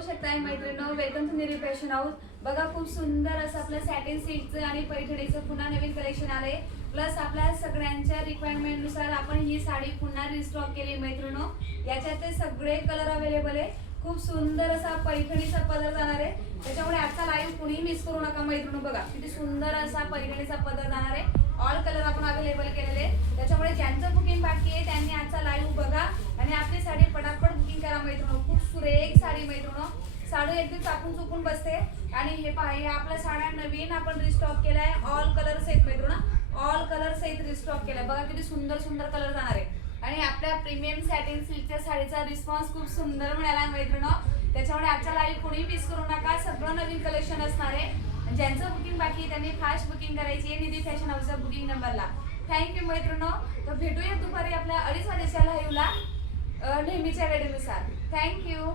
बघू शकताय मैत्रिणींनो, welcome to Niri fashion house. बघा खूप सुंदर असं आपलं सॅटिन सिल्कचं आणि पैठणीचं पुन्हा नवीन कलेक्शन आले। प्लस आपल्या सगळ्यांच्या रिक्वायरमेंट नुसार आपण ही साडी पुन्हा रिस्टॉक केली मैत्रिणींनो। याच्यात सगळे कलर अवेलेबल आहे। खूप सुंदर असा पैठणीचा पदर जाणार आहे, त्याच्यामुळे आजचा लाईव्ह कुणी मिस करू नका मैत्रिणींनो। बघा किती सुंदर असा पैठणीचा पदर जाणार आहे। ऑल कलर आपण अवेलेबल केलेले, त्याच्यामुळे ज्यांचं बुकिंग बाकी आहे त्यांनी आजचा लाईव्ह बघा आणि आपली साडी पटापट बुकिंग करा मैत्रिणींनो। खूप सुरेख साडी मैत्रिणींनो, साडी एकदम चापून चुकून बसते। आणि हे पहा, हे आपल्या साड्या नवीन आपण रिस्टॉक केलाय। ऑल कलर सहित मैत्रिणींनो, ऑल कलर सहित रिस्टॉक केलाय। बघा किती सुंदर सुंदर कलर जाणार आहे। आणि आपल्या प्रीमियम सॅटिन सिल्कच्या साडीचा रिस्पॉन्स खूप सुंदर मिळाला मैत्रिणींनो, त्याच्यामुळे आजचा लाईव्ह कोणी मिस करू नका। सगळं नवीन कलेक्शन असणार आहे। ज्यांचं बुकिंग बाकी आहे त्यांनी फास्ट बुकिंग करायची आहे निधी फॅशन हाऊसच्या बुकिंग नंबरला। थँक्यू मैत्रिणींनो। तर भेटूया दुपारी आपल्या 2:30 वाजेच्या लाईव्हला नेहमीच्या वेळेनुसार। थँक्यू।